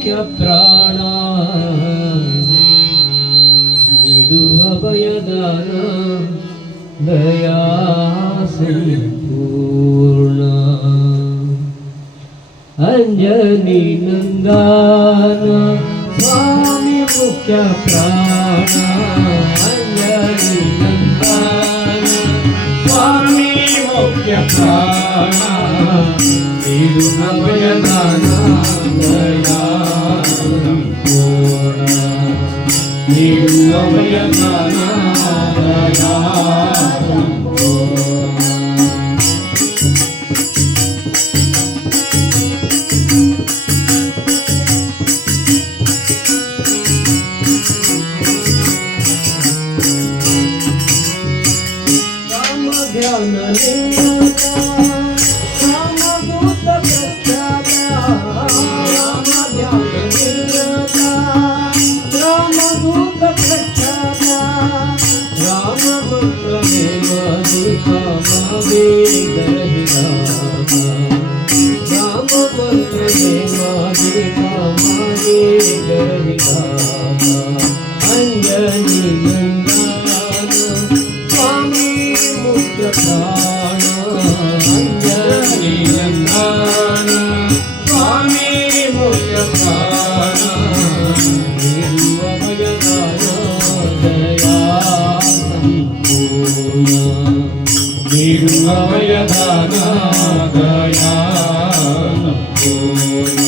मुख्य प्राणा नीडु अभयदान दया संपूर्ण अंजनी नंदन स्वामी मुख्य प्राणा अंजनी नंदन स्वामी मुख्य प्राणा नीडु अभयदान दया संपूर्ण नीडु अभयदान दया ध्यान लिंगता रामदूत प्रख्याता राम ध्यान लिंगता रामदूत प्रख्याता राम मंत्र मदिकामवे गहिदाता राम मंत्र मदिकामवे गहिदाता अंजनी नंदन स्वामी मुख्य प्राण अंजनी नंदन स्वामी मुख्य प्राण नीडु अभयदान दया संपूर्ण नीडु अभयदान दया संपूर्ण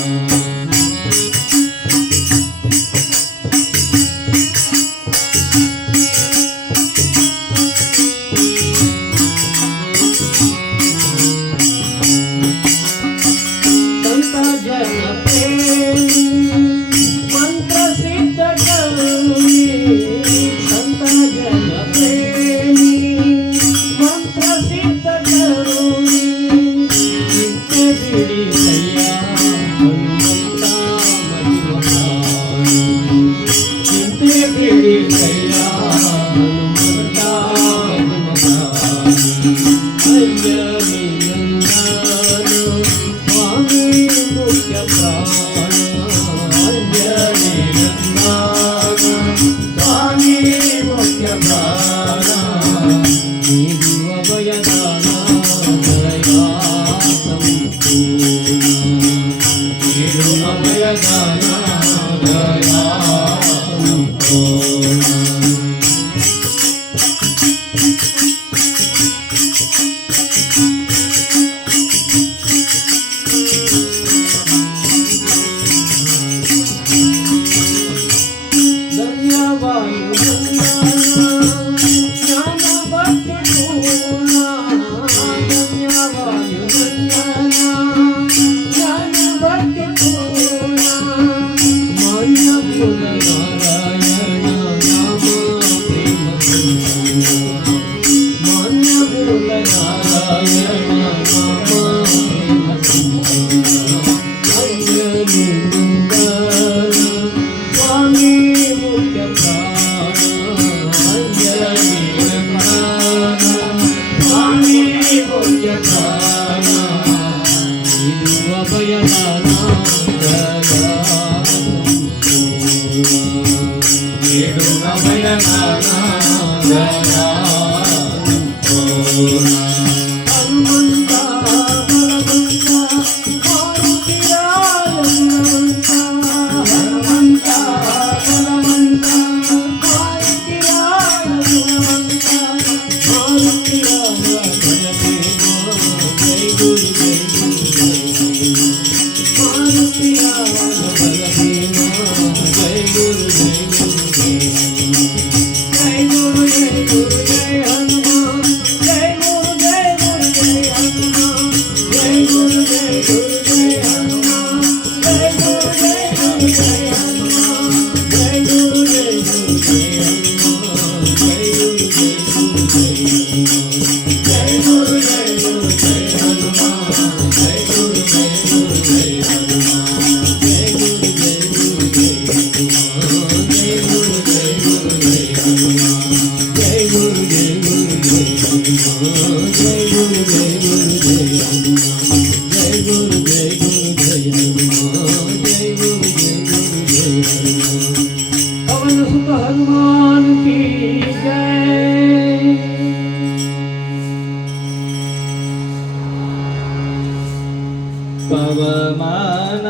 ಪವಮಾನ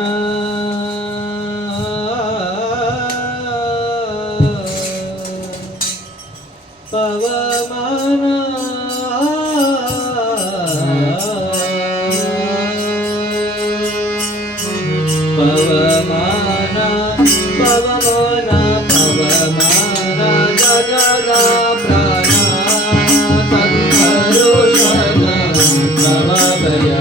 ಪವಮಾನ ಪವಮಾನ ಪವಮಾನ ಪವಮಾನ ಜಗದ ಪ್ರಾಣ ಸಂತರೋಷಣ ಭವಭಯ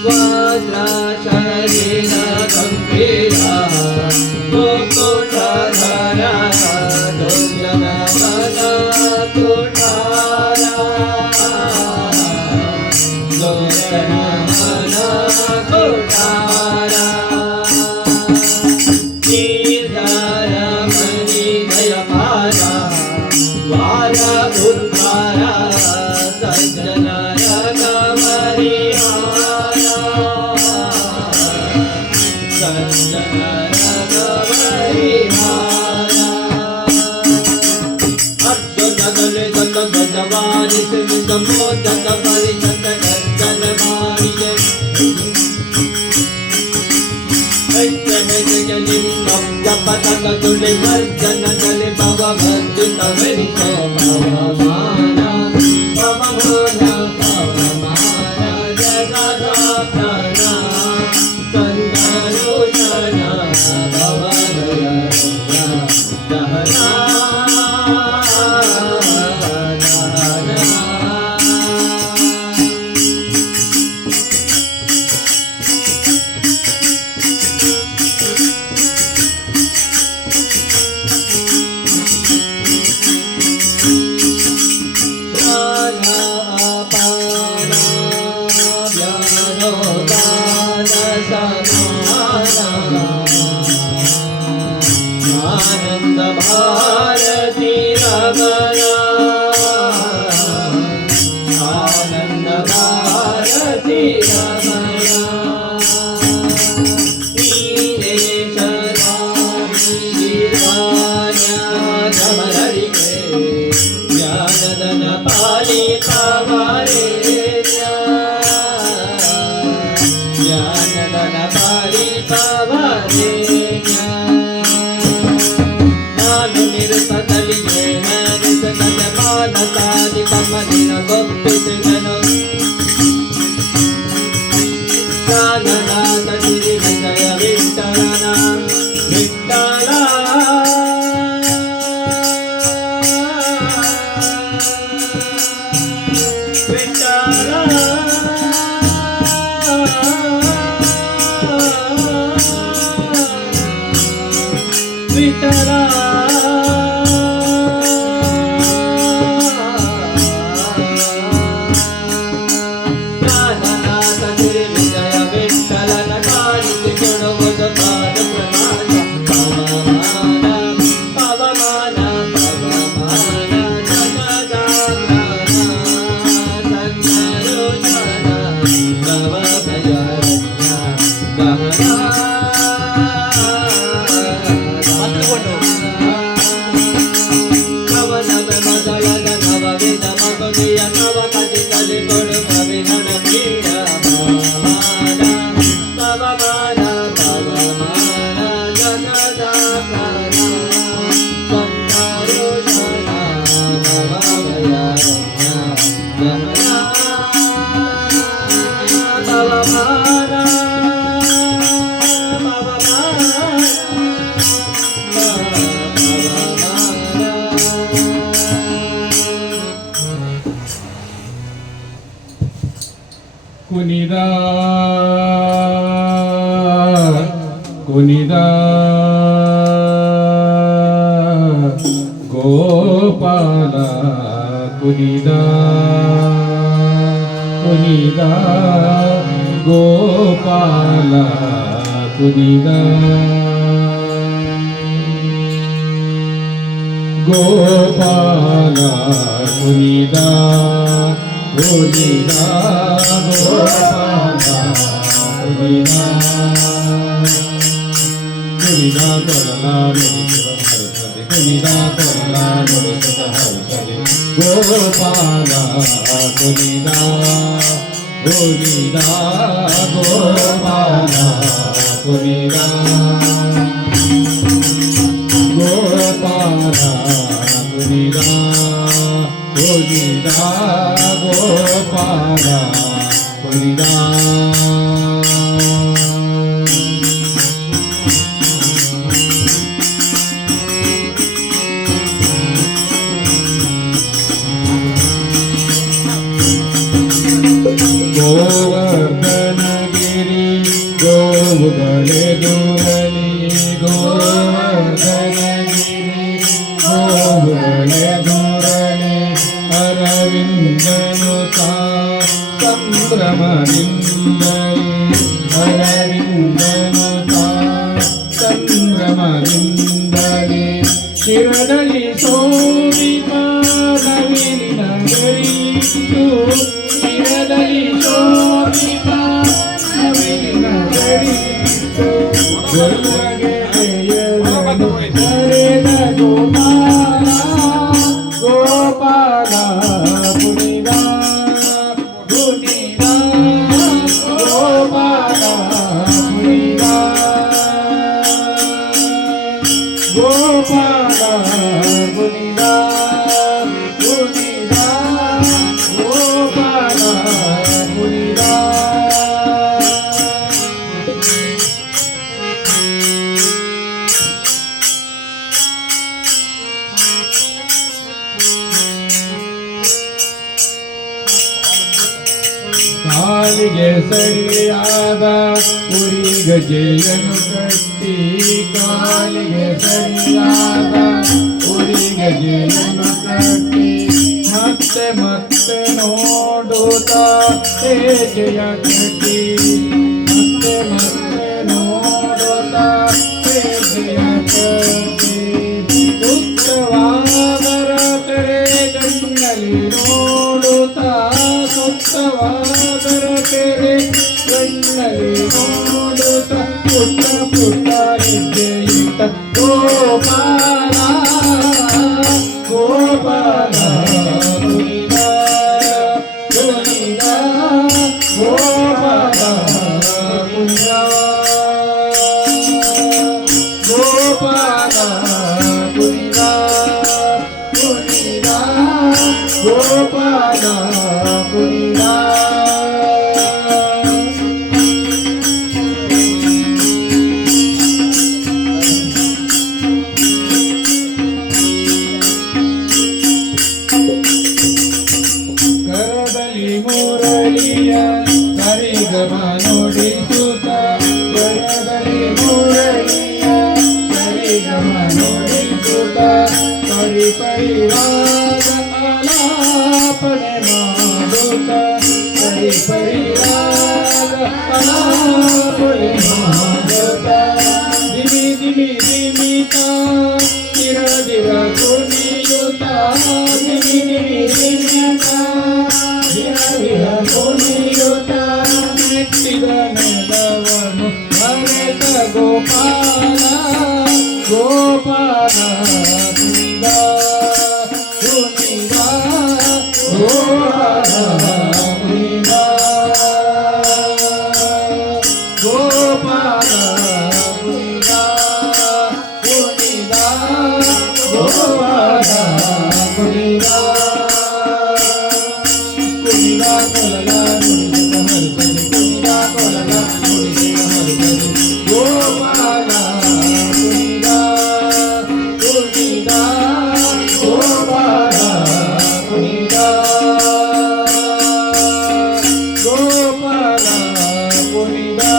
Manas, Tadi, Kamani, Gopi, Vitthala प्राणनाथ श्री विजय विठ्ठलन काळीची गुणवद पाद प्रणाम पवमान पवमान जगदा संतरोषण नव भयरज्ञा गहना कुनिदा कुनिदा गोपाला कुनिदा कुनिदा गोपाला कुनिदा गोपाला कुनिदा कुनिदा गोपाला कुनिदा कुनिदा कोला मुनिसुत हर्षदे कुनिदा कोला मुनिसुत हर्षदे गोपाला कुनिदा कुनिदा गोपाला कुनिदा गोपाला कुनिदा कुनिदा गोपाला कुनिदा गोवर्धनगिरि गोವುಗಳೇ ದೂರಲಿ ಗೋವರ್ಧನಗಿರಿ ಗೋವುಗಳೇ ದೂರಲಿ ಅರವಿಂದನುತ ಸಂಭ್ರಮದಿಂದಲೇ ಅರವಿಂದನುತ ಸಂಭ್ರಮದಿಂದಲೇ ಶಿರದಲ್ಲಿ ಸೋಮಿಪ ನವಿಲಿನ ಗರಿತು ಶಿರದಲ್ಲಿ ಸೋಮಿಪ ನವಿಲಿನ ಗರಿತು ಗರುಡಗೆ ಹರೆದ ಗೋಪಾಲ ಗೋಪಾಲ ಕುನಿದ ಕುನಿದ ಗೋಪಾಲ ಕುನಿದ ಗೋಪಾಲ ಕುನಿದ ಕುನಿದ ಗೋಪಾಲ ಕುನಿದ ಕಾಲಿಗೆ ಸರಿಯಾದ ಉರಿ ಗಜೆಯನ್ನು ಕಟ್ಟಿ ಕಾಲಿಗೆ ಸರಿಯಾದ ಉರಿ ಗಜೆಯನ್ನು ಕಟ್ಟಿ ಮತ್ತೆ ಮತ್ತೆ ನೋಡುತ್ತಾ ಹೇಗೆಯ ಕಟ್ಟಿ ಮತ್ತೆ ಮತ್ತೆ ನೋಡುತ್ತಾ ಹೇಗೆಯ ಕಟ್ಟಿ ಸುತ್ತವಾದರ ತೆರೆ ಕಣ್ಣಲ್ಲಿ ನೋಡುತ್ತಾ ಸುತ್ತವಾದರ ತೆರೆ ಕಣ್ಣಲ್ಲಿ ನೋಡುತ್ತಾ ಪುಟ್ಟ ಪುಟ್ಟ ಹೆಜ್ಜೆ ಇಟ್ಟ ಗೋಪಾಲ ಗೋಪಾಲ ಕುನಿದ ಕುನಿದ ಗೋಪಾಲ ಕುನಿದ ಗೋಪಾಲ ಕುನಿದ ಕುನಿದ ಗೋಪಾಲ ಕುನಿದ परी परिवार कोणी मागता दिमी दिमी दिमिता दिर दिर कोणी योता दिमी दिमी दिमिता दिर दिर कोणी योता नित्तिगणदवनु भरत गोपाला गोपाला कुनिदा कुनिदा गोपाला कुनिदा गोपाला कुनिदा कुनिदा गोपाला कुनिदा कुनिदा कोलला कुनिदा हरकत कुनिदा कोलला कुनिदा हरकत गोपाला कुनिदा कुनिदा गोपाला कुनिदा गोपाला कुनिदा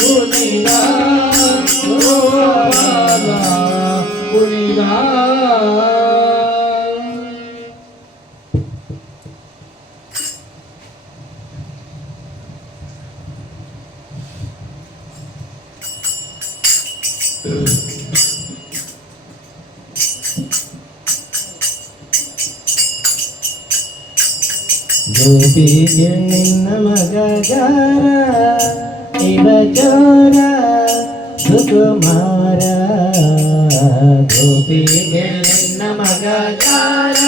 कुनिदा गोपाला कुनिदा ಗೋಪಿಗೆ ನಿನ್ನ ಮಗ ಜಾರ ಇವ ಚೋರ ಸುಕುಮಾರ ಗೋಪಿಗೆ ನಿನ್ನ ಮಗ ಜಾರ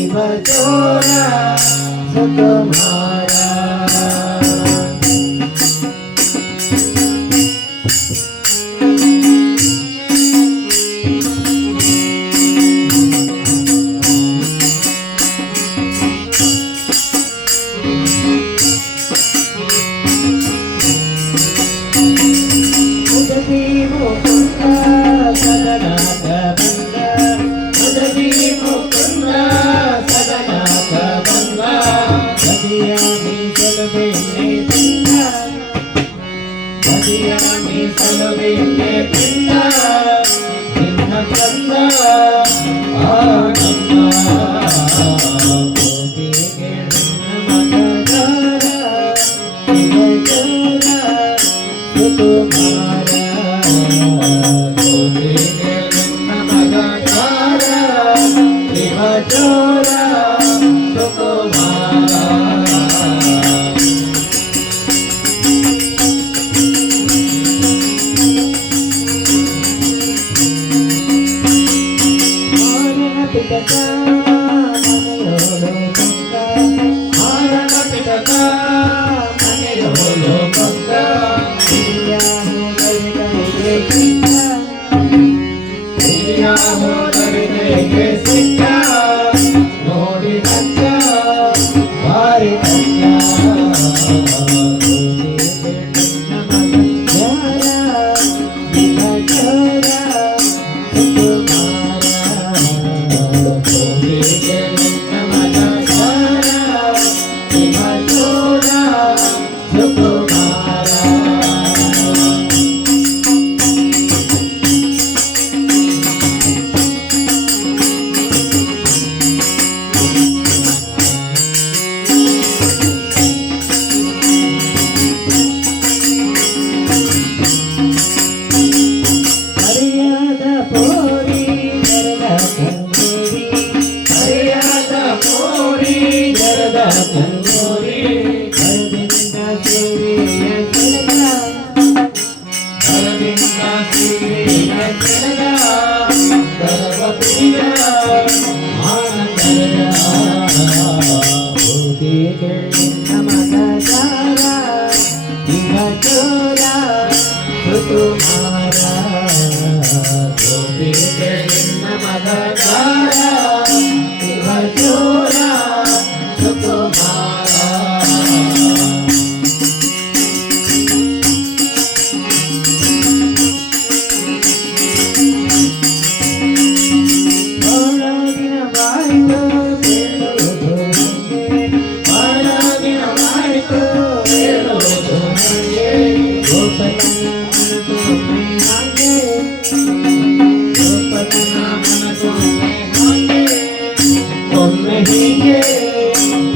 ಇವ ಚೋರ ಸುಕುಮಾರ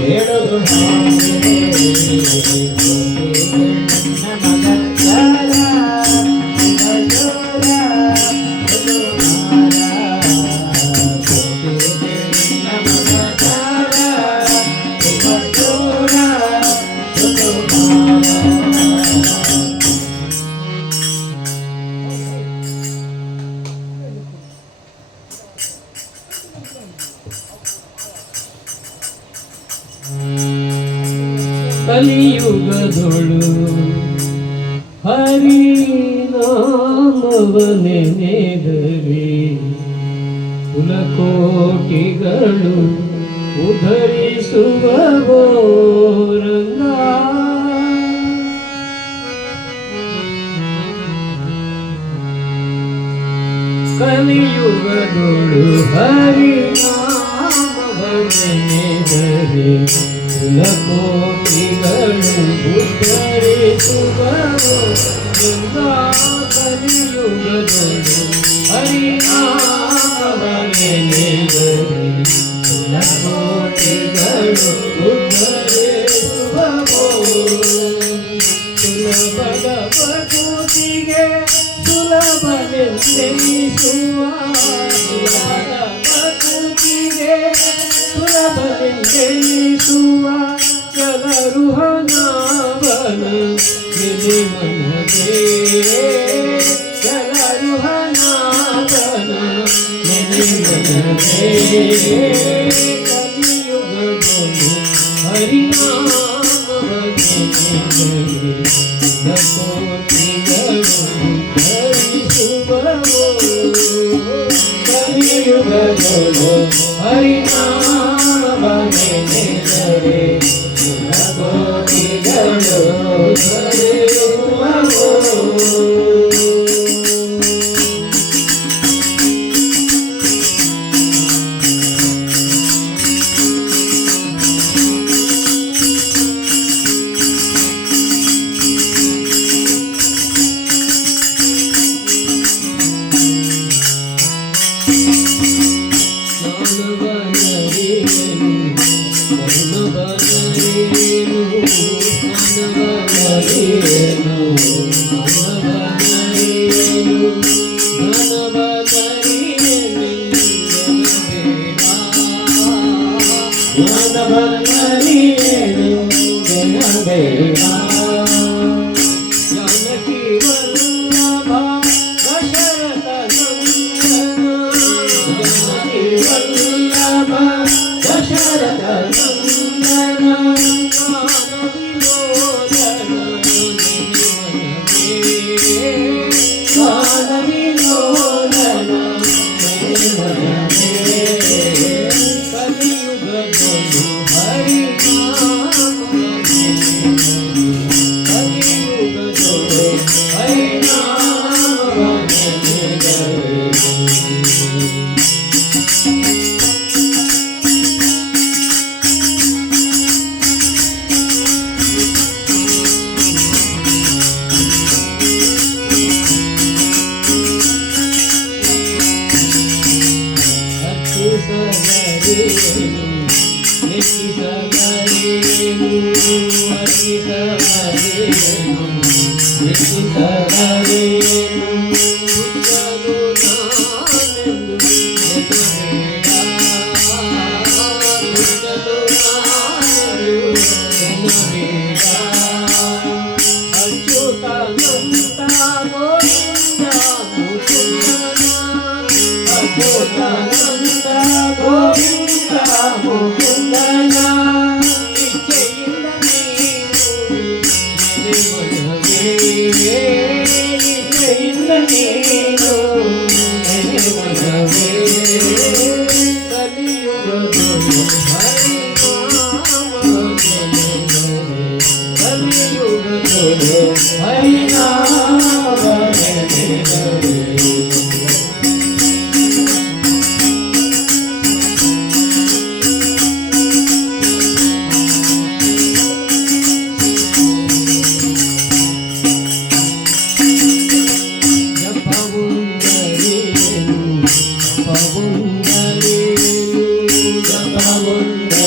ಹೇಳುದು ಹಾಗೆ ನನ್ನ ಮಗ ಯಾರ ಇವಜೋರ ಸುಕುಮಾರ ನನ್ನ ಮಗ ಯಾರ ಇವಜೋರ ಸುಕುಮಾರ. ಕಲಿಯುಗದೊಳು ಹರಿನಾಮವನೆನೆದರೆ ಕುಲಕೋಟಿಗಳು ಉಧರಿಸುವವೋ ರಂಗ. ಕಲಿಯುಗದೊಳು ಹರಿನಾಮವನೆನೆದರೆ ಕುಲಕೋಟಿಗಳು ಉದ್ಧರಿಸುವವೋ ಗಂಗಾ. ಕಲಿಯುಗದೊಳು ಹರಿನಾಮವನೆನೆದರೆ ಕುಲಕೋಟಿಗಳು ಉದ್ಧರಿಸುವವೋ. ಸುಲಭದ ಪ್ರಕೃತಿಗೆ ಸುಲಭವೆಂದೆನಿಸುವ ಸುಲಭದ ಪ್ರಕೃತಿಗೆ ಸುಲಭವೆಂದೆನಿಸುವ ಜಲರುಹನಾವನ ನಿಧಿ ಮನವೇ. ಜಲರುಹನಾವನ ನಿಧಿ ಮನವೇ. ಕಲಿಯುಗದೊಳು ಹರಿನಾಮವನೆನೆದರೆ ಕುಲಕೋಟಿಗಳು ಉದ್ಧರಿಸುವವೋ. ಕಲಿಯುಗದೊಳು ಹರಿನಾಮವನೆನೆದರೆ ಕುಲಕೋಟಿಗಳು ಉದ್ಧರಿಸುವವೋ. जानकी वल्लभ दशरथ नंदन. जानकी वल्लभ दशरथ नंदन. गान विनोदन निधि मनवे. कलियुगदೊಳು कलियुगदೊಳು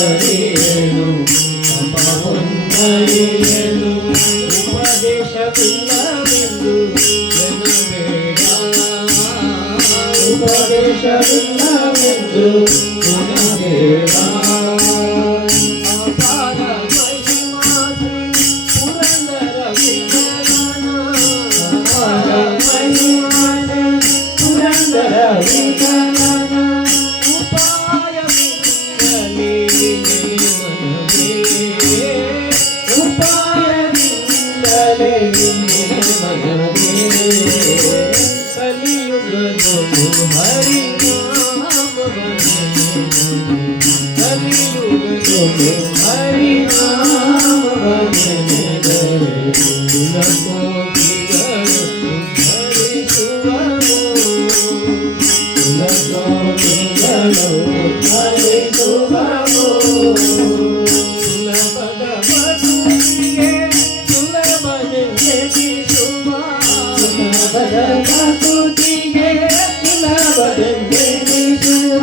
ಜಪವುಂದರೇನು ಕಲಿಯುಗದೊಳು ಹರಿನಾಮ ಭಜನೆದರೆ ಕುಲಕೋಟಿಗಳು ಹರಿಸುವವು ಕುಲಕೋಟಿಗಳು ಹರಿಸುವವು ಸುಲಭದ ಬದುಕಿಗೆ ಸುಲಭದೆಂದೆನಿಸುವ ಸುಲಭದ ಬದುಕಿಗೆ ಸುಲಭದೆಂದೆನಿಸುವ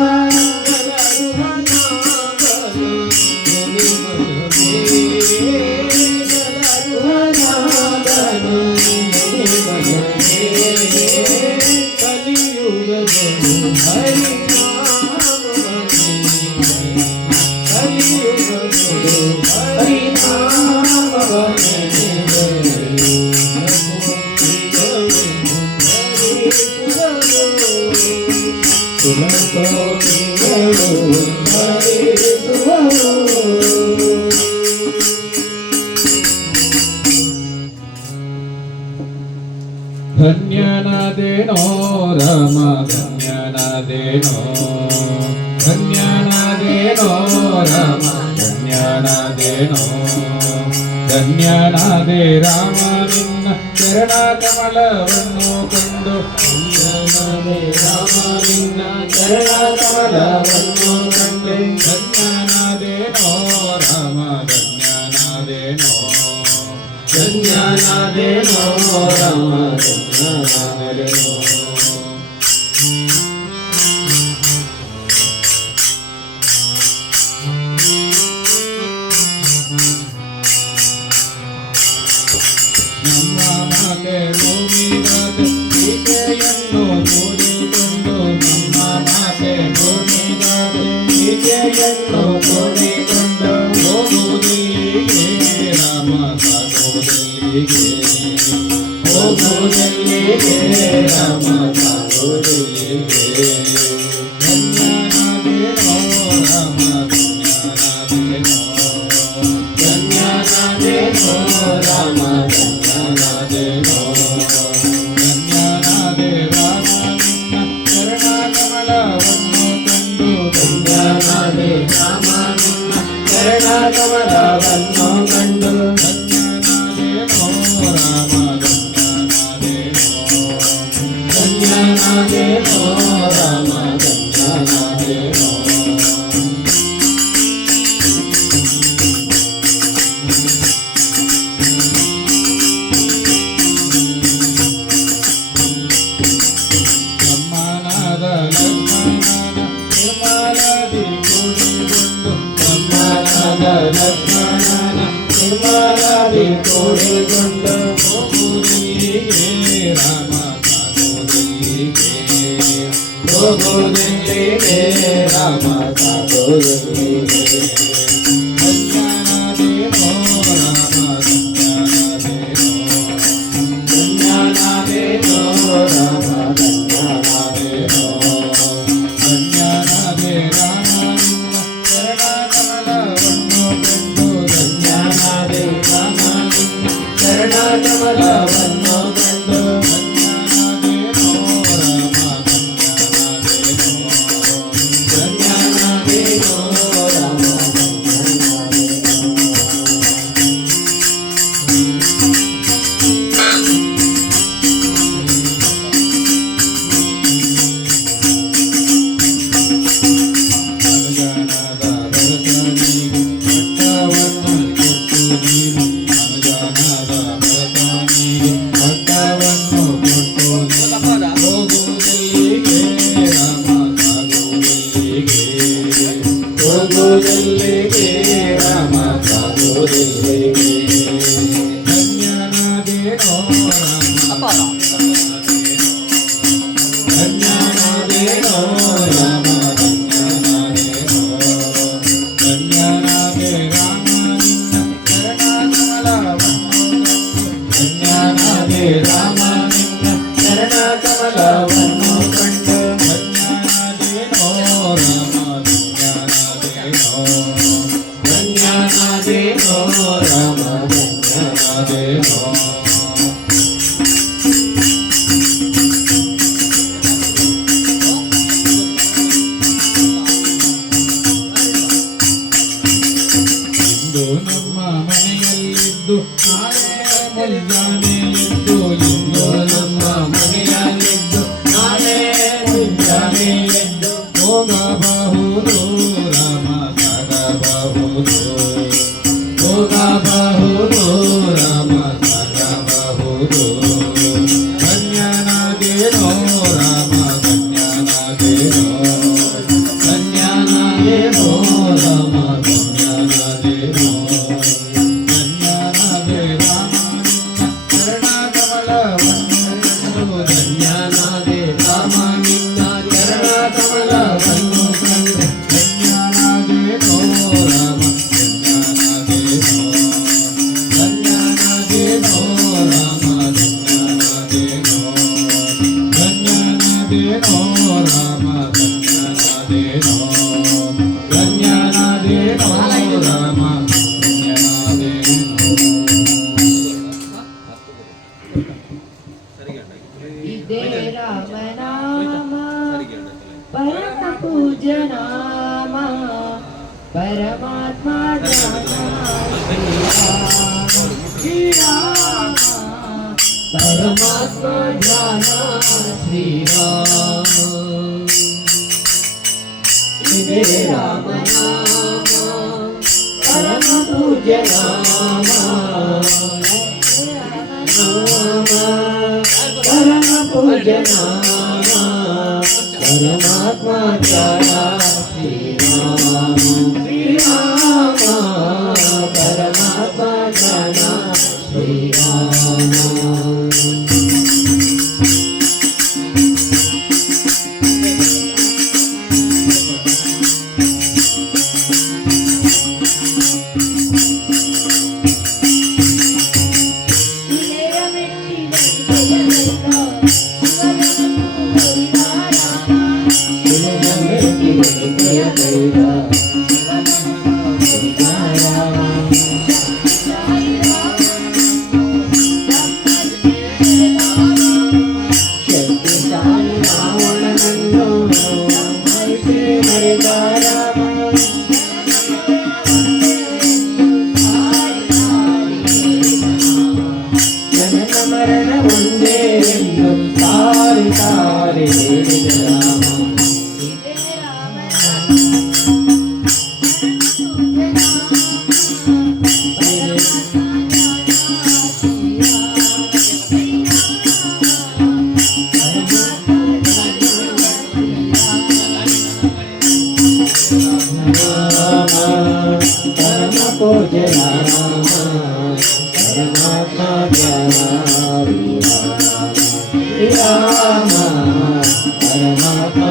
ಧನ್ಯನಾದೇನೋ ರಾಮ ಧನ್ಯನಾದೇನೋ ಧನ್ಯನಾದೇನೋ ರಾಮ ಧನ್ಯನಾದೇನೋ ಧನ್ಯನಾದೆ ರಾಮ ನಿನ್ನ ಚರಣ ಕಮಲವನ್ನು ಕಂಡು ಧನ್ಯನಾದೆ ರಾಮ ನಿನ್ನ ಚರಣ ಕಮಲವನ್ನು ಕಂಡು ಧನ್ಯನಾದೇನೋ ರಾಮ ಧನ್ಯನಾದೇನೋ ಧನ್ಯನಾದೇನೋ ರಾಮ ಧನ್ಯನಾದೇನೋ ನಮ್ಮ ಮಾತೆ ಭೂಮಿಗಾದೆ ಈಕೆಯನ್ನು ಕೂಡಿಕೊಂಡು ನಮ್ಮ ಮಾತೆ ಭೂಮಿಗಾದೆ ಈಕೆಯನ್ನು ಕೂಡಿಕೊಂಡು ಹೋಗುವುದಿಲ್ಲಿಗೆ ರಾಮ ಸಾಗುವುದಿಲ್ಲಿಗೆ ಹೋಗುವುದೆಲ್ಲಿಗೆ ರಾಮ ಸಾಗುವುದೆಲ್ಲಿಗೆ ಧನ್ಯನಾದೇನೋ ರಾಮ ಧನ್ಯನಾದೇನೋ ಧನ್ಯನಾದೇನೋ ರಾಮ ಧನ್ಯನಾದೇನೋ ಧನ್ಯನಾದೆ ರಾಮ ನಿನ್ನ ಚರಣ ಕಮಲವನ್ನು ಕಂಡು ಧನ್ಯನಾದೆ ರಾಮ ನಿನ್ನ ಚರಣ ಕಮಲವನ್ನು ಕಂಡು ಧನ್ಯನಾದೇನೋ ರಾಮ ಧನ್ಯನಾದೇನೋ ಧನ್ಯನಾದೇನೋ ರಾಮ ಧನ್ಯನಾದೇನೋ ಬ್ರಹ್ಮನಾದ ಲಕ್ಷ್ಮಣನ ನಿರ್ಮಲಾದಿ ಕೂಡಿಕೊಂಡು ಬ್ರಹ್ಮನಾದ ಲಕ್ಷ್ಮಣನ ನಿರ್ಮಲಾದಿ ಕೂಡಿಕೊಂಡು ಹೋಗುವುದಿಲ್ಲಿಗೆ ರಾಮ ಸಾಗುವುದಿಲ್ಲಿಗೆ ಹೋಗುವುದೆಲ್ಲಿಗೆ ರಾಮ ಸಾಗುವುದೆಲ್ಲಿಗೆ ಧನ್ಯನಾದೇನೋ ರಾಮ ಧನ್ಯನಾದೇನೋ ಧನ್ಯನಾದೇನೋ ರಾಮ ಧನ್ಯನಾದೇನೋ ಧನ್ಯನಾದೆ ರಾಮ ನಿನ್ನ ಚರಣ ಕಮಲವನ್ನು ಕಂಡು ಧನ್ಯನಾದೆ ರಾಮ ನಿನ್ನ ಚರಣ ಕಮಲವನ್ನು ಕಂಡು ಧನ್ಯನಾದೇನೋ ರಾಮ ಧನ್ಯನಾದೇನೋ ಧನ್ಯನಾದೇನೋ ರಾಮ ಹೋಗುವುದೆಲ್ಲಿಗೆ ರಾಮ ಸಾಗುವುದೆಲ್ಲಿಗೆ ಧನ್ಯನಾದೇನೋ ಧನ್ಯನಾದೇನೋ ರಾಮ ಧನ್ಯನಾದೇನೋ ಧನ್ಯನಾದೆ ರಾಮ ನಿನ್ನ ಚರಣ ಕಮಲವನ್ನು ಧನ್ಯನಾದೆ ರಾಮ ನಿನ್ನ ಚರಣ ಕಮಲವನ್ನು ಕಂಡು ಧನ್ಯನಾದೇನೋ ರಾಮ ಧನ್ಯನಾದೇನೋ ರಾಮ ಧನ್ಯನಾದೇನೋ ಇಂದು ನಮ್ಮ ಮನೆಯಲ್ಲಿದ್ದು ನಾಳೆ ಮುಂಜಾನೆ ಎದ್ದು ಇಂದು ನಮ್ಮ ಮನೆಯಲ್ಲಿದ್ದು ನಾಳೆ ಮುಂಜಾನೆ ಎದ್ದು ಹೋಗಬಹುದು ರಾಮ ಸಾಗಬಹುದು ಹೋಗಬಹುದು ರಾಮ ಸಾಗಬಹುದು ಧನ್ಯನಾದೇನೋ ರಾಮ ಧನ್ಯನಾದೇನೋ ಧನ್ಯನಾದೇನೋ ರಾಮ ಧನ್ಯನಾದೇನೋ ಧನ್ಯನಾದೆ ರಾಮ ನಿನ್ನ ಚರಣಕಮಲವನ್ನು ಧನ್ಯನಾದೆ ರಾಮ ನಿನ್ನ ಚರಣಕಮಲವನ್ನು ಕಂಡು ಧನ್ಯನಾದೇನೋ ರಾಮ ಧನ್ಯನಾದೇನೋ ರಾಮ ಧನ್ಯನಾದೇನೋ ಧನ್ಯನಾದೇನೋ ರಾಮ ಧನ್ಯನಾದೇನೋ ಧನ್ಯನಾದೇನೋ ರಾಮ ಧನ್ಯನಾದೇನೋ ಇದೇ ರಾಮನಾಮ ಪರಮ ಪೂಜ್ಯ ನಾಮ ಪರಮಾತ್ಮ ಜ್ಞಾನ ಶ್ರೀರಾಮ ಪರಮಾತ್ಮ ಜ್ಞಾನ ಶ್ರೀರಾಮ ಇದೇ ರಾಮನಾಮ ಪರಮ ಪೂಜ್ಯ ನಾಮ ಪರಮ ಪೂಜ್ಯ ನಾಮ ಪರಮಾತ್ಮ ಜ್ಞಾನ ಶ್ರೀರಾಮ ಶ್ರೀರಾಮ ಪರಮಾತ್ಮ ಜ್ಞಾನ ಶ್ರೀರಾಮ ಇಳೆಯ ಮೆಟ್ಟಿದ ಶಕ್ತಿಶಾಲಿ ರಾವಣನನ್ನು ಮೈತ್ರಿ ಮರೆತ ರಾಮ ಜನನ ಮರಣ ಒಂದೇ ಎಂದು ಸಾರಿ ಸಾರಿ ಹೇಳಿದ ರಾಮ ಪರಮ ಪೂಜ್ಯ ರಾಮ ಪರಮಾತ್ಮ ಶ್ರೀರಾಮ ಪರಮಾತ್ಮ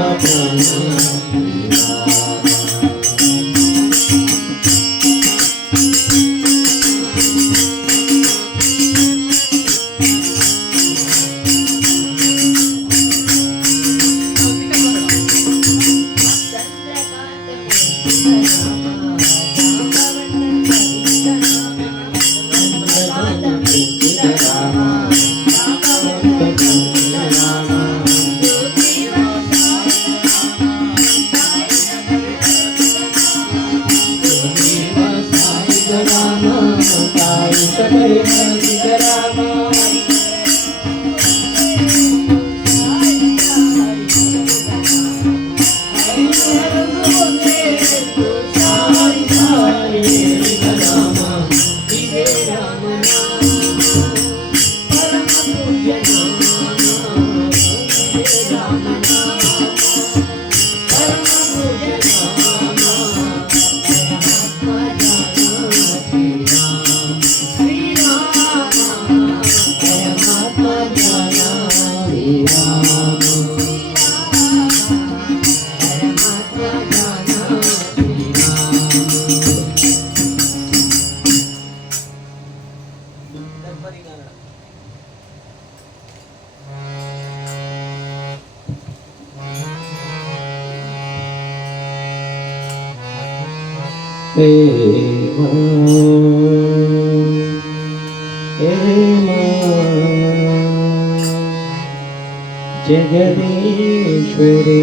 जगदीश्वरी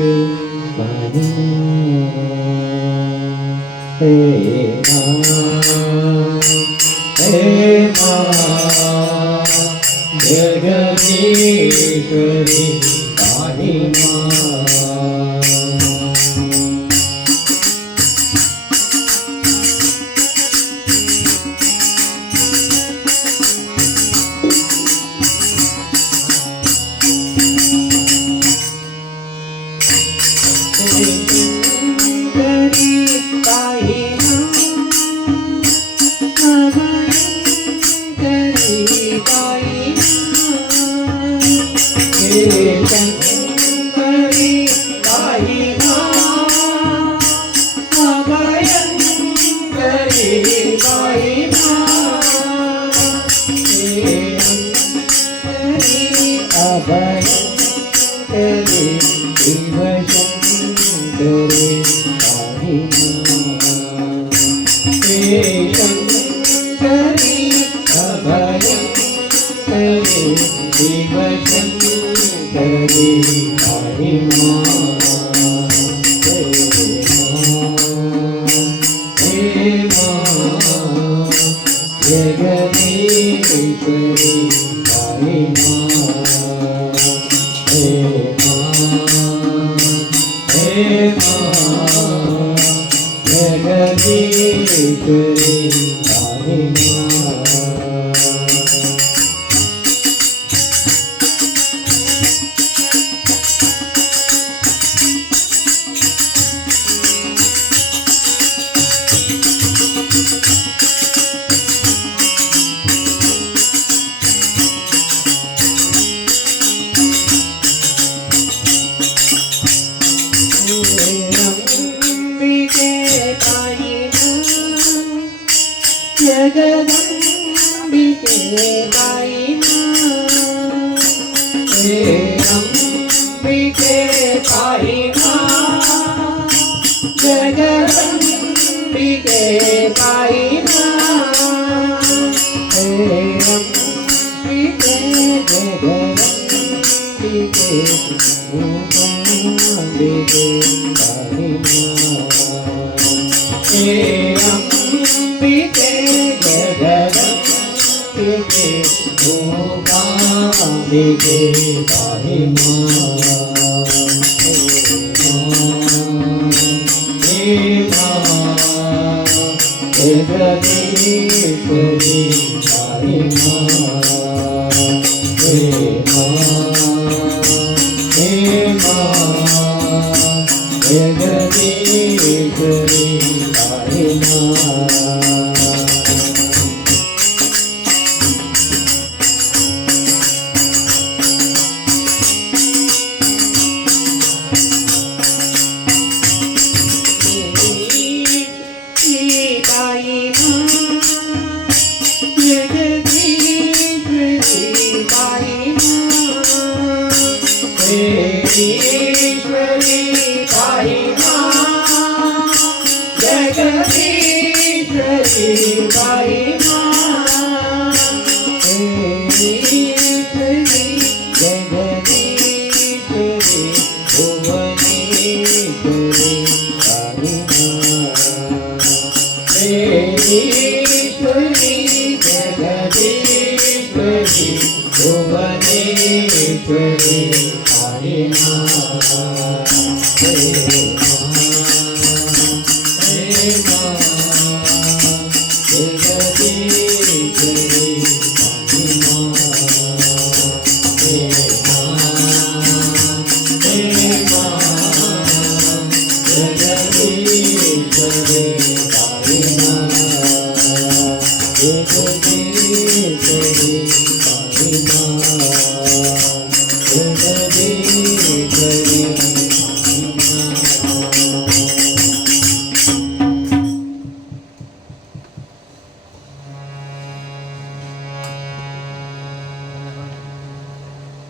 हे मां जगदीश्वरी पाहि मां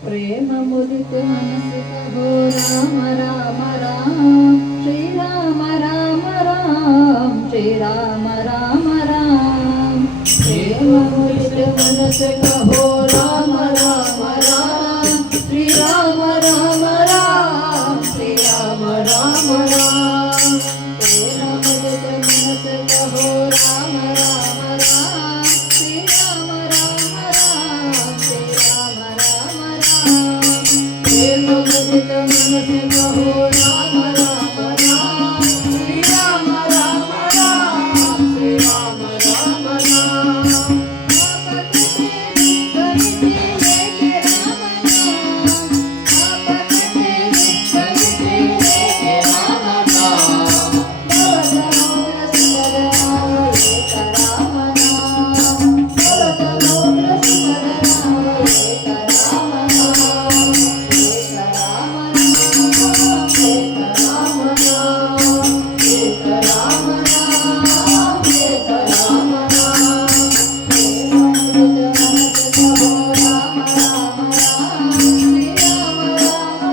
प्रेम मुदित मनस कहो राम राम राम श्री राम राम राम श्री राम राम राम प्रेम मुदित मनस कहो राम राम राम श्री राम राम राम श्री राम राम राम प्रेम मुदित मनस कहो राम राम राम श्री राम राम राम श्री राम राम राम प्रेम मुदित मन से कहो राम राम राम श्री राम राम राम श्री राम राम राम आपत तेरी कविते लेके राम नाम आपत तेरी कविते लेके राम नाम भवसमुद्र सुंदर नाव एक राम नाम भवसमुद्र सुंदर नाव एक राम नाम एक राम नाम एक राम नाम एक राम नाम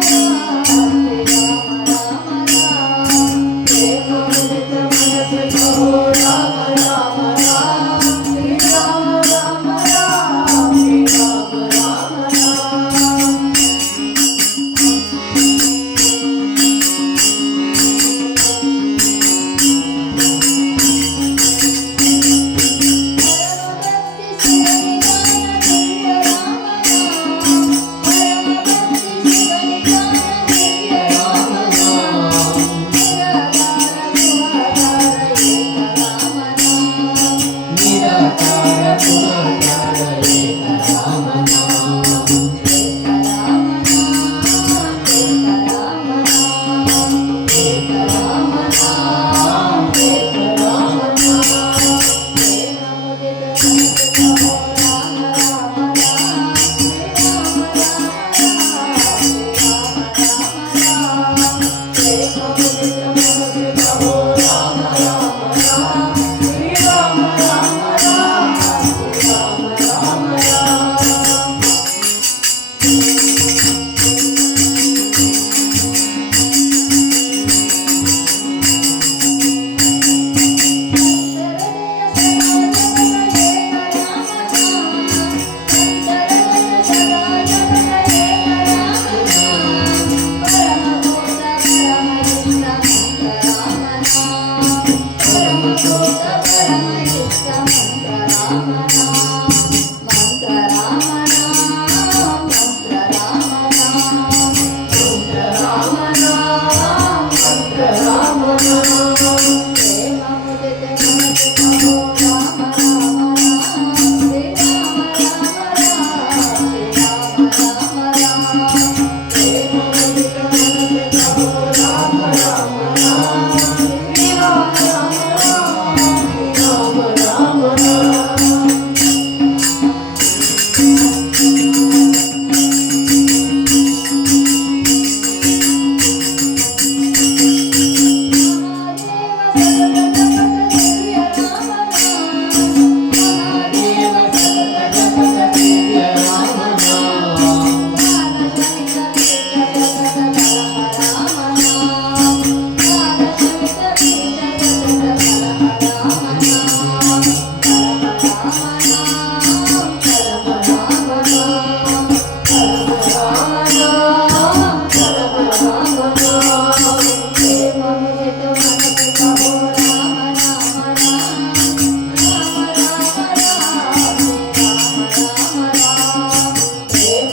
एक राम नाम प्रेम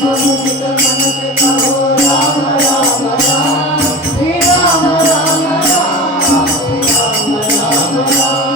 अमृत मन से कहो राम राम राम श्री राम राम राम श्री राम राम राम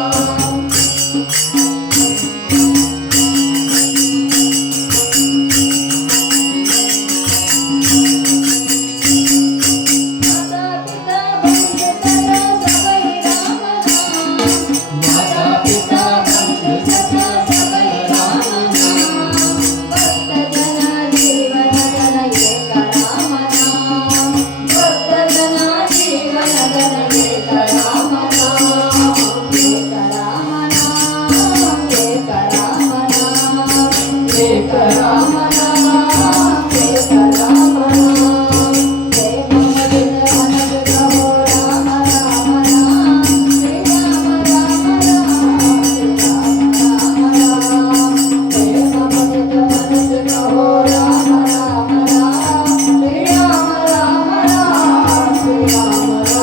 प्रेम अमृत मन से कहो राम राम राम श्री राम राम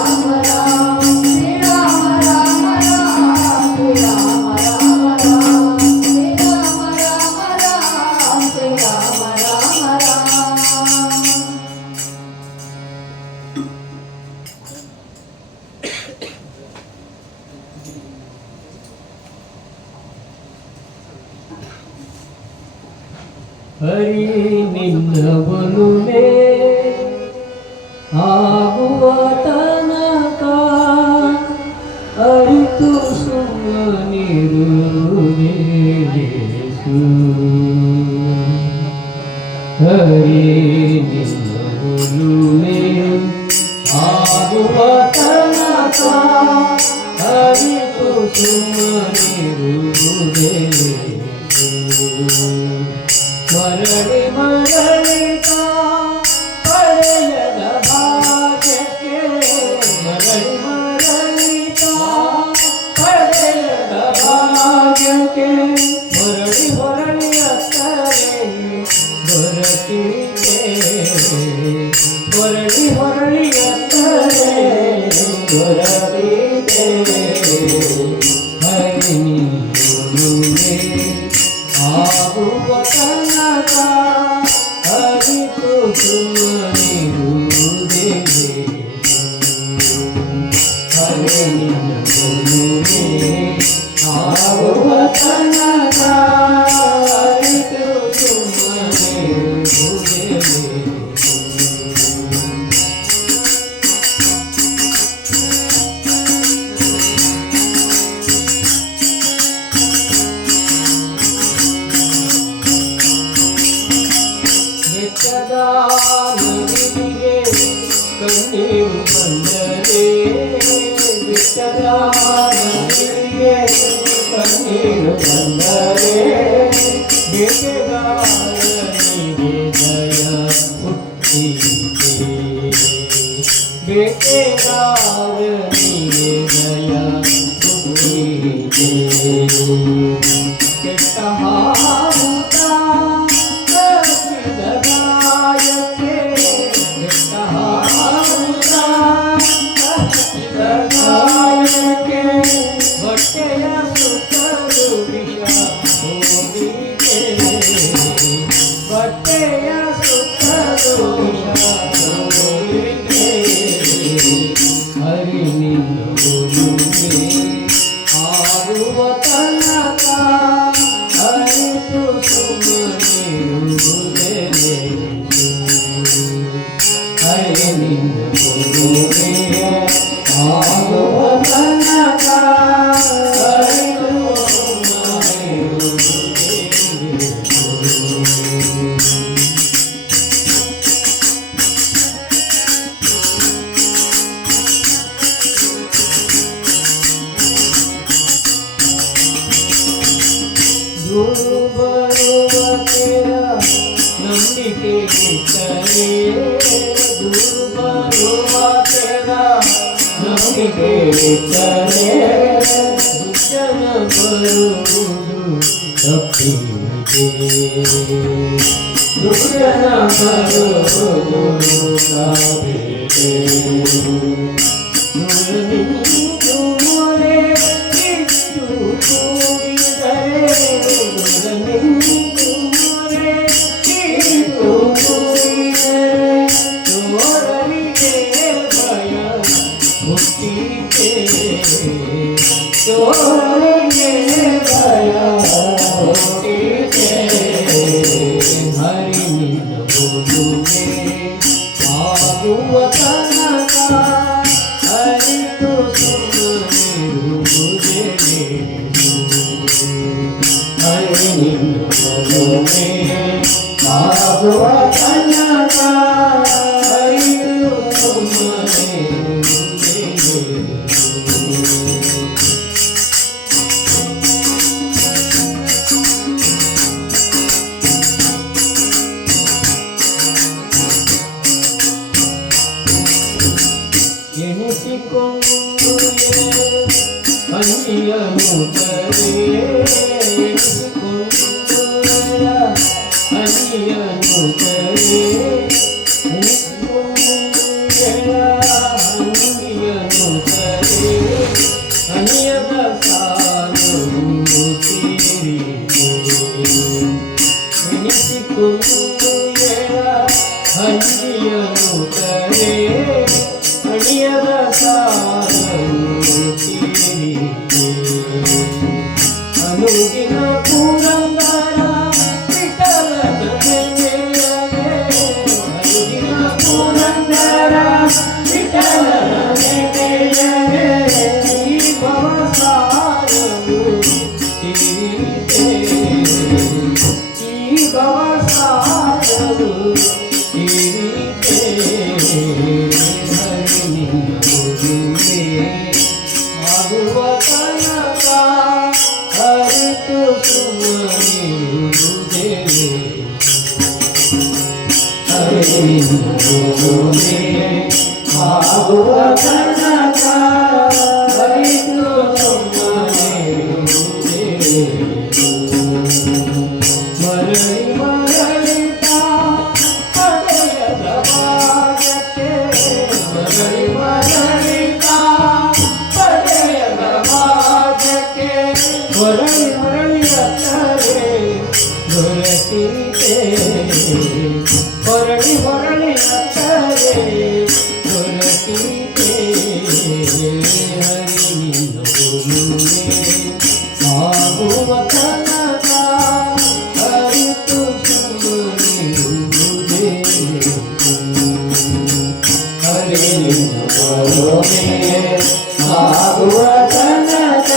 राम श्री राम राम राम राम ಹರಿ ನಿನ್ನ ಒಲುಮೆ ಆಗುವ ತನಕ ಅರಿತು ಸುಮ್ಮನಿರುವುದೇ ಯೇಸು. ಹರಿ ನಿನ್ನ ಒಲುಮೆ ಆಗುವ ತನಕ ಅರಿತು ಸುಮ್ಮನಿರುವುದೇ ಯೇಸು. ಮರಳಿ ಮರಳಿತ ಪಡೆಯದ ಭಾಗ್ಯಕ್ಕೆ ಮರಳಿ ಮರಳಿತ ಪಡೆಯದ ಭಾಗ್ಯಕ್ಕೆ ಮರಳಿ ಹೊರಳಿ ಅತ್ತರೆ ದೊರಕಿದೆ. ಹೊರಳಿ ಹೊರಳಿ ಅತ್ತರೆ ದೊರಕಿದೆ. ಹರಿ ನಿನ್ನೊಲುಮೆ ಆಗುವ ತನಕ ಅರಿತು ಸುಮ್ಮನಿರುವುದೇ ಯೇಸು. ಹರಿ ನಿನ್ನ ಒಲುಮೆ ಆಗುವ ತನಕ ಅರಿತು ಸುಮ್ಮನಿರುವುದೇ ಯೇಸು. ಬೆಟ್ಟದ ನದಿಗೆ ಕಣ್ಣೀರು ಬಂದರೆ ಬೆಟ್ಟದ ನದಿಗೆ ಕಣ್ಣೀರು ಬಂದರೆ ಬೇಟೆಗಾರನಿಗೆ ಜಯ ಹುಟ್ಟಿದೆ. ಬೇಟೆಗಾರನಿಗೆ ಜಯ ಹುಟ್ಟಿದೆ. ಕೆಟ್ಟ ಹಾವುತ ಕಚ್ಚಿದ ಗಾಯಕ್ಕೆ ಕೆಟ್ಟ ಹಾವುತ ಕಚ್ಚಿದ ಗಾಯಕ್ಕೆ ಹೊಟ್ಟೆಯ ಸುತ್ತಲೂ ವಿಷ ಹೋಗಿದೆ. ಹೊಟ್ಟೆಯ ಸುತ್ತಲೂ ವಿಷ ಹೋಗಿದೆ. ಹರಿ ನಿನ್ನ ಒಲುಮೆ ಆಗುವ ತನಕ ಅರಿತು ಸುಮ್ಮನಿರುವುದೇ ಯೇಸು. ಹರಿ ನಿನ್ನ ಒಲುಮೆ ಆಗುವ ತನಕ ಅರಿತು ಸುಮ್ಮನಿರುವುದೇ ಯೇಸು. ದೂರು ಬರುವ ತೆರ ನಂಬಿಕೆ ಇಟ್ಟರೆ ದೂರು ಬರುವ ತೆರ ನಂಬಿಕೆ ಇಟ್ಟರೆ ದುರ್ಜನ ಬರುವುದು ತಪ್ಪಿದೆ. ದುರ್ಜನ ಬರುವುದು ತಪ್ಪಿದೆ. ನೂರು ನಿಂತು ಮೊರೆ ಇಟ್ಟು ಕೂಗಿದರೆ ನೂರು ನಿಂತು ಮೊರೆ ಇಟ್ಟು ಕೂಗಿದರೆ ಚೋರನಿಗೆ ಭಯ ಹುಟ್ಟಿದೆ. ಚೋರನಿಗೆ ಭಯ ಹುಟ್ಟಿದೆ. ಹರಿ ನಿನ್ನ ಒಲುಮೆ ಆಗುವ ತನಕ ಅರಿತು ಸುಮ್ಮನಿರುವುದೇ ಯೇಸು. ಹರಿ ನಿನ್ನ ಒಲುಮೆ ಆಗುವ ತನಕ ಅರಿತು ಸುಮ್ಮನಿರುವುದೇ ಯೇಸು. ಎಣಿಸಿಕೊಂಡು ಹನಿಯನು ತರೆ ಎಣಿಸಿಕೊಂಡು ಹನಿಯನು ತರೆ ಎಣಿಸಿಕೊಂಡು ಹನಿಯನು ತರೆ ಹನಿಯದ ಸಾಲು ತೀರಿದೆ. ಎಣಿಸಿಕೊಂಡು ಹನಿಯನು ತರೆ ಹಣಿಯದ ಸಾಲನ್ನು ತೀರಿದೆ. ಅನುದಿನ ಪುರಂದರ ವಿಠಲನ ಹೊರಳಿ ಹೊರಳಿ ಅತ್ತರೆ ದೊರಕಿತೆ ಹೊರಳಿ ಹೊರಳಿ ಅತ್ತರೆ ದೊರಕಿತೆ ಹರಿವಿನ ಒಲುಮೆ ಆಗುವ ತನಕ ಅರಿತು ಸುಮ್ಮನಿರುವುದೇ ಹರಿವಿನ ಒಲುಮೆ ಆಗುವ ತನಕ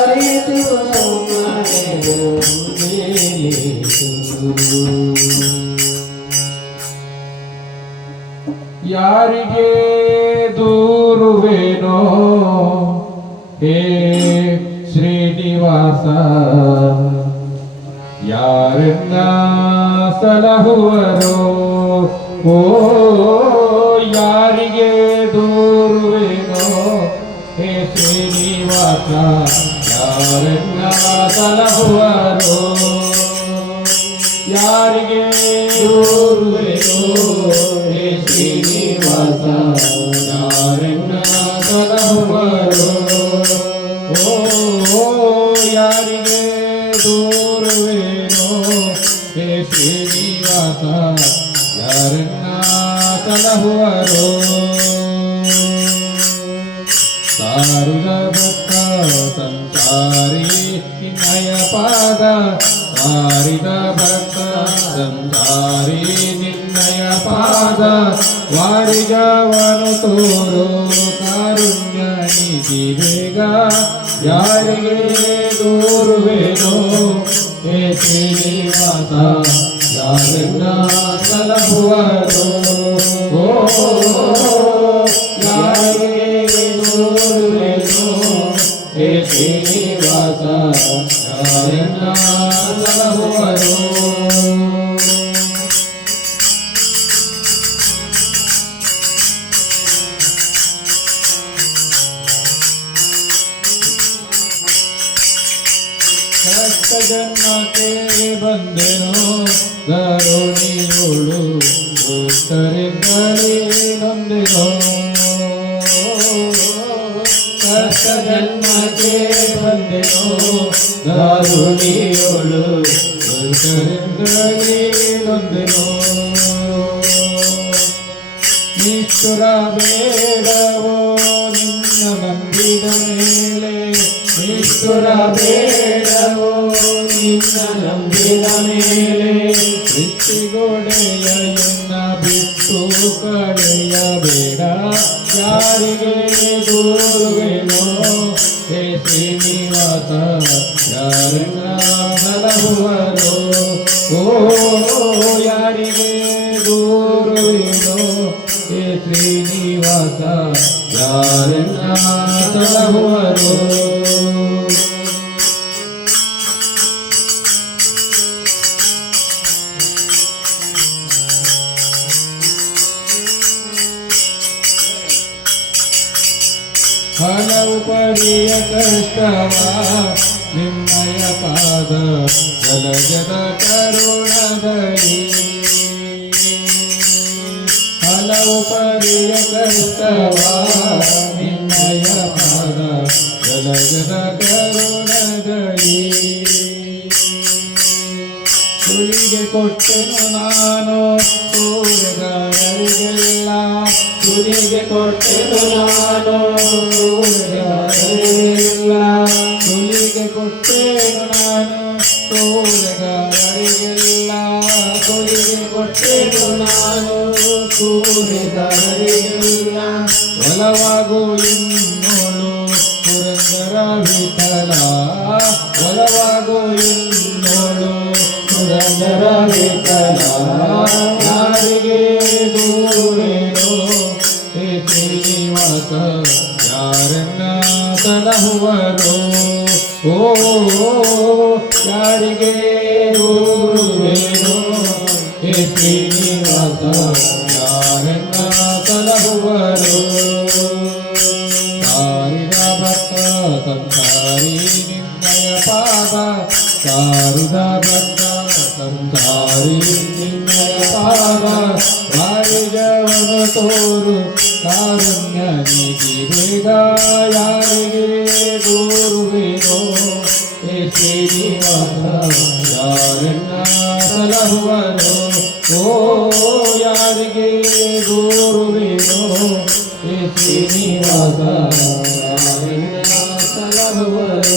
ಅರಿತು ಸುಮ್ಮನಿರುವುದೇ ಯಾರಿಗೆ ದೂರುವೇನೋ ಹೇ ಶ್ರೀನಿವಾಸ ಯಾರನ್ನ ಸಲಹುವರೋ ಓ ಯಾರಿಗೆ ದೂರುವೇನೋ ಹೇ ಶ್ರೀನಿವಾಸ ಯಾರನ್ನ ಸಲಹುವರೋ ಯಾರಿಗೆ ದೂರುವೆನೋ ಹೇ ಶ್ರೀನಿವಾಸ ಯಾರನ್ನ ಸಲಹುವರೋ ಓ ಯಾರಿಗೆ ದೂರುವೆನೋ ಹೇ ಶ್ರೀನಿವಾಸ ಯಾರನ್ನ ಸಲಹುವರೋ ಸಾರಿದ ಭಕ್ತ ಸಂಸಾರಿ ನಿನ್ನಯ ಪಾದ ಸಾರಿದ ಭಕ್ತ ಸಂಸಾರಿ ನಿನ್ನಯ ಪಾದ ವಾರಿಜವನು ತೋರೋ ಕಾರುಣ್ಯ ನಿಧಿ ಬೇಗ ಯಾರಿಗೆ ದೂರುವೆನೋ ಹೇ ಶ್ರೀನಿವಾಸ ಯಾರನ್ನ ಸಲಹುವರೋ ಓ ಯಾರಿಗೆ ದೂರುವೆನೋ ಹೇ ಶ್ರೀನಿವಾಸ ಯಾರನ್ನ ಸಲಹುವರೋ ಕಷ್ಟ ಜನ್ಮಕ್ಕೆ ಬಂದೆನೋ ಕರುಣಿಯೋಳು ದುಷ್ಟರಿಂದಲೇ ನೊಂದೆನೋ ಕಷ್ಟ ಜನ್ಮಕ್ಕೆ ಬಂದೆನೋ ಕರುಣಿಯೋಳು ದುಷ್ಟರಿಂದಲೇ ನೊಂದೆನೋ ನಿಷ್ಠುರ ಬೇಡವೋ ನಿನ್ನ ನಂಬಿದ ಮೇಲೆ ನಿಷ್ಠುರ ಬೇಡವೋ ನಿನ್ನ ನಂಬಿದ ಮೇಲೆ ಸೃಷ್ಟಿಗೋಡೆಯ ಎನ್ನ ಬಿಟ್ಟು ಕಳೆಯಬೇಡ ಯಾರಿಗೆ ದೂರುವೆನೋ ಹೇ ಶ್ರೀನಿವಾಸ ಯಾರನ್ನ ಸಲಹುವರೋ ಓ ಯಾರಿಗೆ ದೂರುವೆನೋ ಹೇ ಶ್ರೀನಿವಾಸ ಯಾರನ್ನ ಸಲಹುವರೋ ಹಲವು ಪರಿಯ ಕಷ್ಟವ ನಿನ್ನಯ ಪಾದ ಜಲಜದ ಕರುಣದಲ್ಲಿ ಹಲವು ಪರಿಯ ಕಷ್ಟವ ನಿನ್ನಯ ಪಾದ ಜಲಜದ ಕರುಣದಲ್ಲಿ ಸುಳಿಗೆ ಕೊಟ್ಟೆನು ನಾನು ಸೂರ್ಯಗಾರರಿಗೆಲ್ಲ ಸುಳಿಗೆ ಕೊಟ್ಟೆನು ನಾನು ಸೂರ್ಯಗಾರರಿಗೆಲ್ಲ ಸುಳಿಗೆ ಕೊಟ್ಟೆನು ನಾನು ಸೂರ್ಯಗಾರರಿಗೆಲ್ಲ ಸುಳಿಗೆ ಕೊಟ್ಟೆನು ನಾನು ಸೂರ್ಯಗಾರರಿಗೆಲ್ಲ ಒಲವಾಗು ಇನ್ನೋಳು ಪುರಂದರ ವಿಠಲ ಒಲವಾಗು ಇನ್ನೋಳು ಪುರಂದರ ವಿಠಲ ಯಾರಿಗೆ ದೂರುವೆನೋ ಹೇ ಶ್ರೀನಿವಾಸ ಯಾರನ್ನ ಸಲಹುವರೋ ಓ ಯಾರಿಗೆ ದೂರುವೆನೋ ಹೇ ಶ್ರೀನಿವಾಸ ಯಾರನ್ನ ಸಲಹುವರೋ ಸಾರಿದ ಭಕ್ತ ಸಂಸಾರಿ ನಿನ್ನಯ ಪಾದ ಸಾರಿದ ಭಕ್ತ ಸಂಸಾರಿ ನಿನ್ನಯ ಪಾದ ವಾರಿಜವನು ತೋರು ಕಾರುಣ್ಯ ನಿಧಿ ಬೇಗ ಯಾರಿಗೆ ದೂರುವೆನೋ ಹೇ ಶ್ರೀನಿವಾಸ ಯಾರನ್ನ ಸಲಹುವನು ಓ ಯಾರಿಗೆ ದೂರುವೆಯೋ ಹೇ ಶ್ರೀನಿವಾಸ ಯಾರನ್ನ ಸಲಹುವನು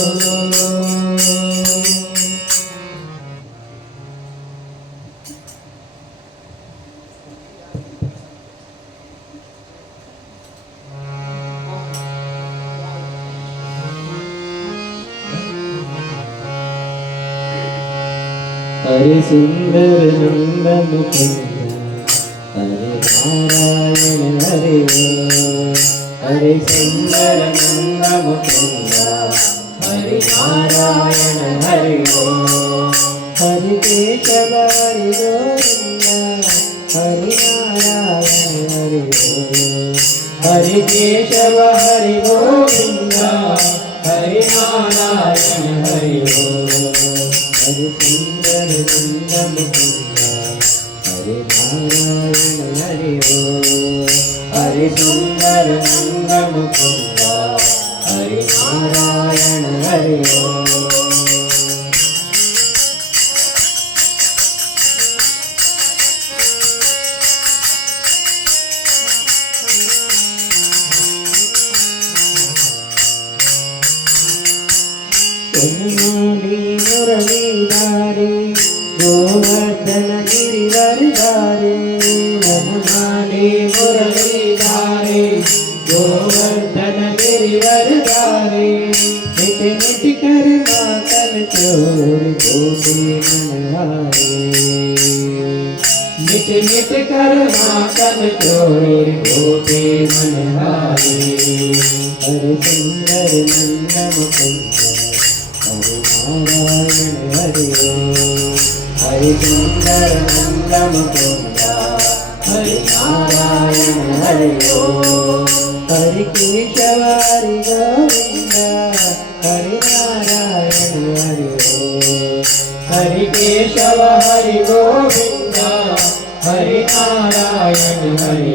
हरे सुंदर नंद मुकुंद हरे नारायण हरे हरे सुंदर नंद मुकुंद हरे नारायण हरे हरे केशव हरे गोविंद हरे नारायण हरे हरे केशव हरे गोविंद हरे नारायण हरे हरे सुंदर नंद मुकुंद हरे नारायण हरे हरे सुंदर नंद मुकुंद हरे नारायण हरे मुरलीधारे गोवर्धन गिरिवरधारे वनमाले मुरलीधारे गोवर्धन गिरिवरधारे नित नित कर मातन चोर गोपी मनहारे नित नित कर मातन चोर गोपी मनहारे हरे सुंदर नंद मुकुंद हरे नारायण हरे हरे सुंदर नंद मुकुंद हरे नारायण हरे हरे केशव हरे गोविंद हरे नारायण हरे हरे केशव हरे गोविंद हरे नारायण हरे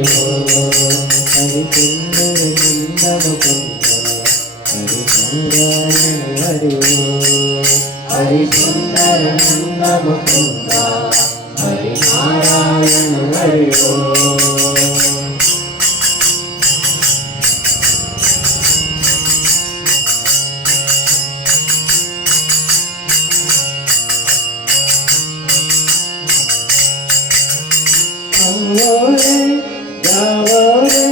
हरे सुंदर नंद मुकुंद हरे नारायण हरे हरे सुंदर नंद मुकुंद हरे नारायण हरे आओ रे जाओ रे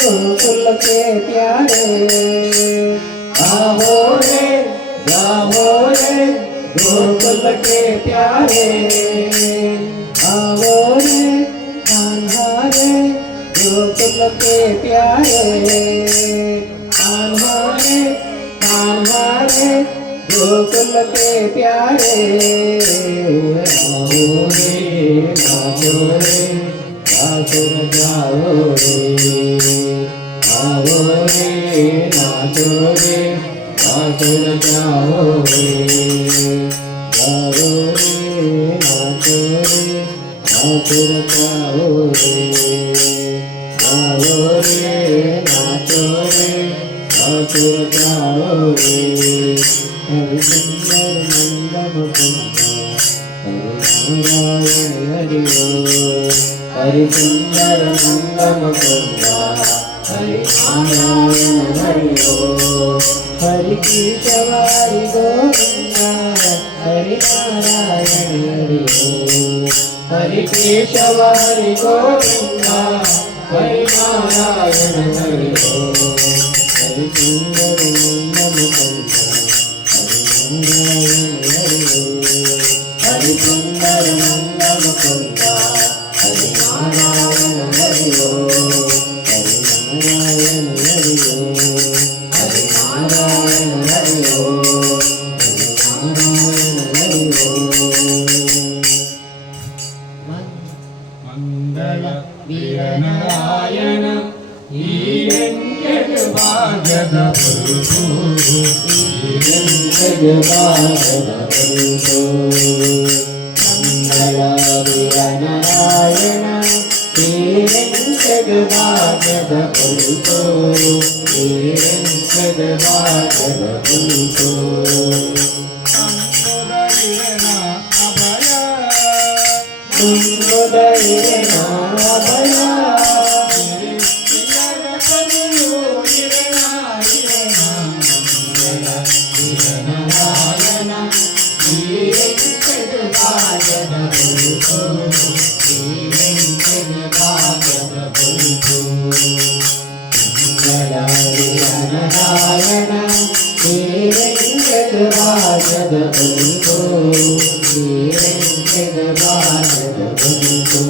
गोकुल के प्यारे आओ रे जाओ रे गोकुल के प्यारे आओ रे कान्हा रे गोकुल के प्यारे कान्हा रे गोकुल के प्यारे आओ रे नाचो रे बासुर जाओ रे आओ रे नाचो रे बासुर जाओ रे नाचो रे बासुर जाओ रे आओ रे नाचो रे बासुर जाओ रे हरे सुंदर नंद मुकुंद हरे नारायण हरे हरे सुंदर नंद मुकुंद हरे नारायण हरे हरे केशव हरे गोविंद हरे नारायण हरे हरे केशव हरे गोविंद हरे नारायण हरे हरे सुंदर नंद मुकुंद हरे सुंदर नंद मुकुंद हरे नारायण हरे हरे नारायण हरे हरे नारायण हरे हरे मंगल वीरनारायण हिरण्यक भागद प्रभु मंगल वीरनारायण ವೆಂಕಟಭಾಗ್ಯದ ಕುರಿತು ಶ್ರೀ ವೆಂಕಟಭಾಗ್ಯದ ಕುರಿತು ತುಂಗುದೈನ ಅಭಯ ನಾರಾಯಣ ಶ್ರೀ ವೆಂಕಟಭಾಗ್ಯದ ಕುರಿತು ಶ್ರೀ ವೆಂಕಟಭಾಗ್ಯದ ಕುರಿತು ನಾರಾಯಣ ಶ್ರೀ ವೆಂಕಟಭಾಗ್ಯದ ಕುರಿತು ಶ್ರೀ ವೆಂಕಟಭಾಗ್ಯದ ಕುರಿತು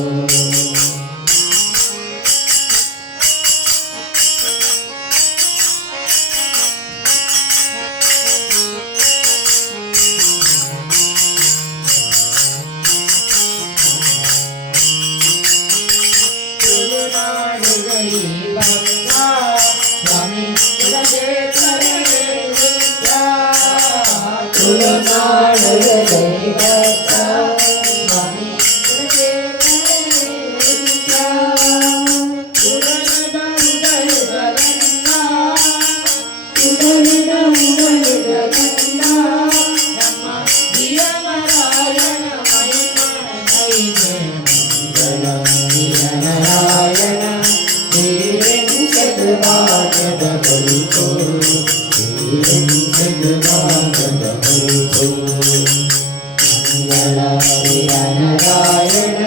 ನಾರಾಯಣ ಶ್ರೀ ವೆಂಕಟಭಾಗ್ಯದ ಕುರಿತು ಶ್ರೀ ವೆಂಕಟಭಾಗ್ಯದ ಕುರಿತು ನಾರಾಯಣ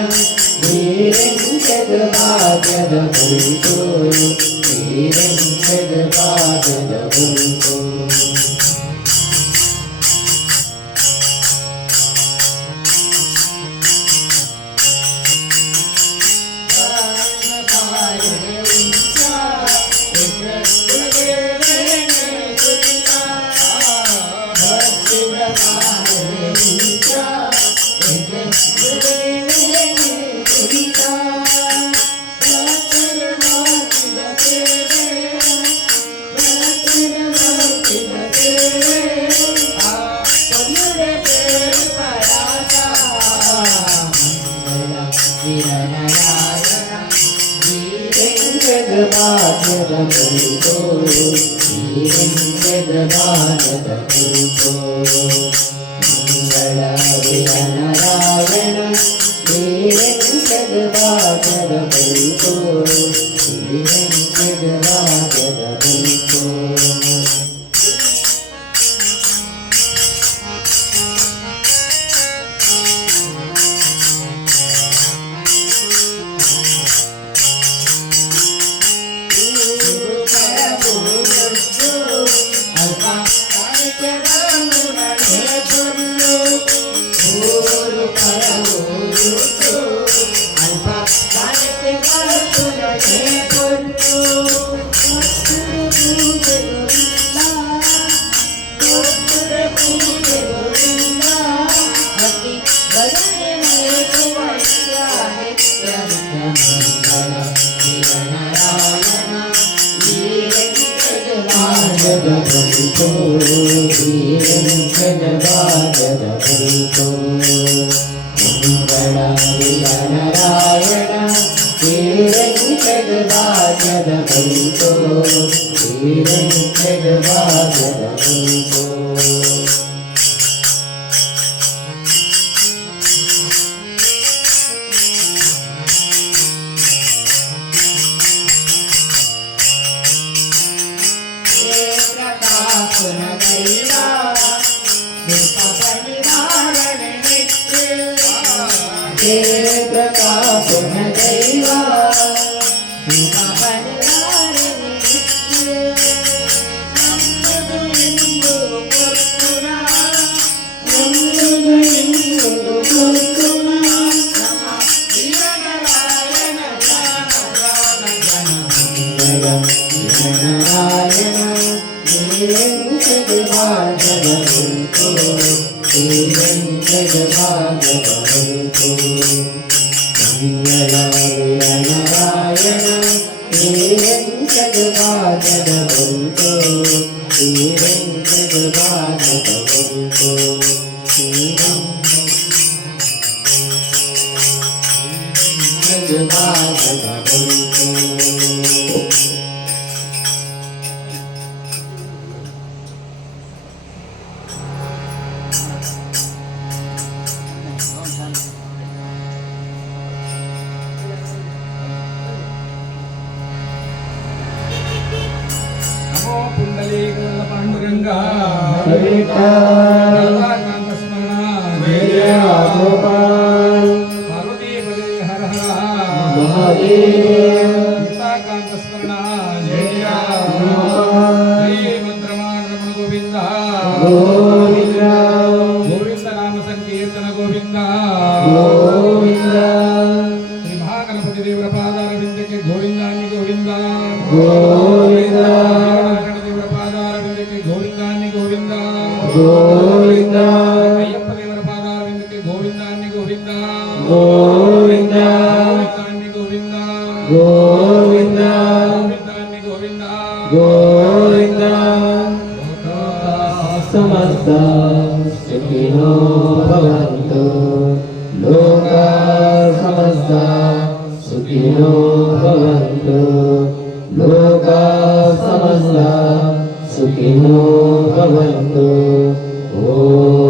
ಶ್ರೀ ವೆಂಕಟಭಾಗ್ಯದ ಕುರಿತು ಶ್ರೀ ವೆಂಕಟಭಾಗ್ಯದ ಕುರಿತು ವೆಂಕಟಭಾಗ್ಯದ ಕುರಿತು ಶ್ರೀ ವೆಂಕಟಭಾಗ್ಯದ ಕುರಿತು ಮಂಗಳವಿರ ನಾರಾಯಣ ಶ್ರೀ ವೆಂಕಟಭಾಗ್ಯದ ಕುರಿತು ಶ್ರೀ ವೆಂಕಟಭಾಗ್ಯದ ಕುರಿತು ವೆಂಕಟಭಾಗ್ಯದ ಕುರಿತು ಮಂಗಳವಿರ ನಾರಾಯಣ ಶ್ರೀ ವೆಂಕಟಭಾಗ್ಯದ ಕುರಿತು ಶ್ರೀ ವೆಂಕಟಭಾಗ್ಯದ ಕುರಿತು ಪ್ರಕಾಶನ ದೈವ ನಾರಾಯಣ ಶ್ರೀ ವೆಂಕಟಭಾಗ್ಯದ ಕುರಿತು ಶ್ರೀ ವೆಂಕಟಭಾಗ್ಯದ ಕುರಿತು ಮಂಗಳವಿರ ನಾರಾಯಣ ಶ್ರೀ ವೆಂಕಟಭಾಗ್ಯದ ಕುರಿತು ಶ್ರೀ ವೆಂಕಟಭಾಗ್ಯದ ಕುರಿತು ಶ್ರೀ ವೆಂಕಟಭಾಗ್ಯದ ಕುರಿತು राधाकांत स्मरणाय जय गोपाल पार्वतीपदे हर हर महादेव सीताकांत स्मरणाय जय गोपाल जय मंत्रमान रमण गोविंद गोविंद गोविंद नाम संकीर्तन गोविंद गोविंद श्री महागणपति देवर पादारविंद के गोविंदानि गोविंद गोविंद नारायण देवर पादारविंद के गोविंदानि गोविंद गोविंद अय्यप्प देवर पादारविंद के गोविंदानि गोविंद गोविंद गोविंदानि गोविंद गोविंद गोविंदानि गोविंद गोविंद समस्त सुखिनो भवन्तु लोका समस्त सुखिनो भवन्तु लोका समस्त सुखिनो भवन्तु ॐ